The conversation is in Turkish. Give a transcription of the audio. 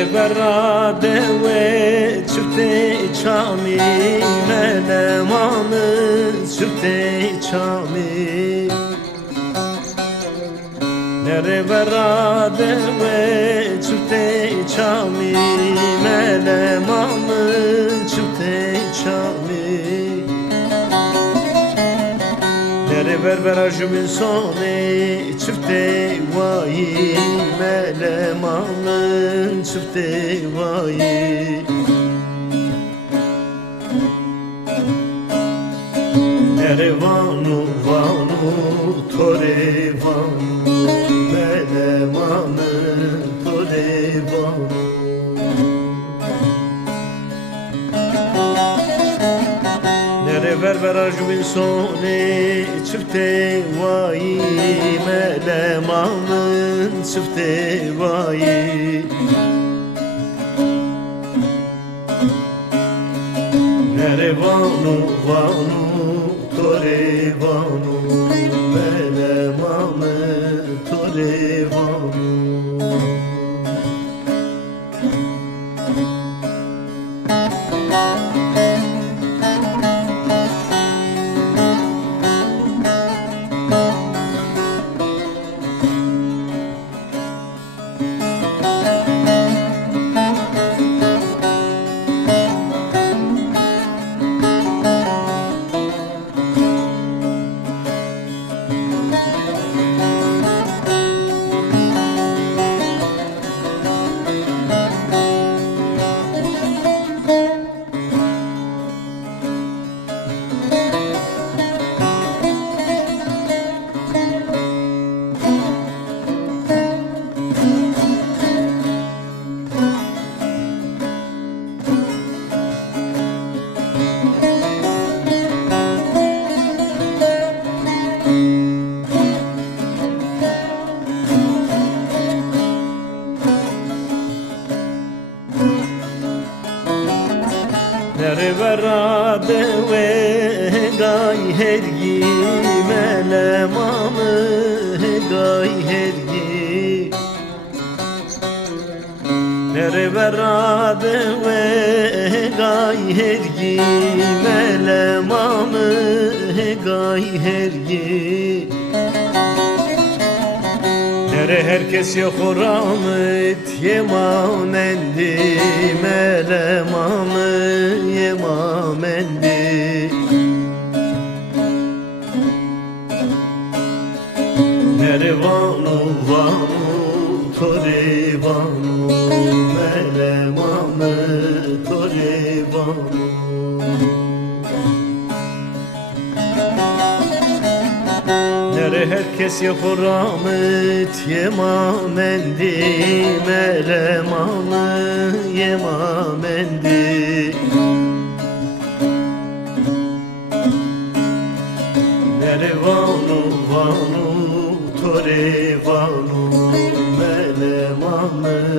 Nere berrade ve çifte çami Melemanı çifte çami Nere berrade ve çifte çami Melemanı çifte çami Nere berbera jümin sone çifte vayi Melemanın çifte vayi Nere vanu vanu tore vanu Melemanın tore vanu Nere berbera jümin sone çifte vayi Melemanın çifte vayi Nere vanu vanu tore vanu Melemanın tore vanu Nere berrade ve gay hergi Melemanı gay hergi Nere berrade ve gay hergi Melemanı gay hergi Nere herkes yok rahmet yemamendi Melemanı yemamendi Nere vanu vanu tore vanu Melemanı tore vanu Nere herkes yok rahmet yemamendi Melemanı yemamendi Nere vanu vanu tore vanu Melemanı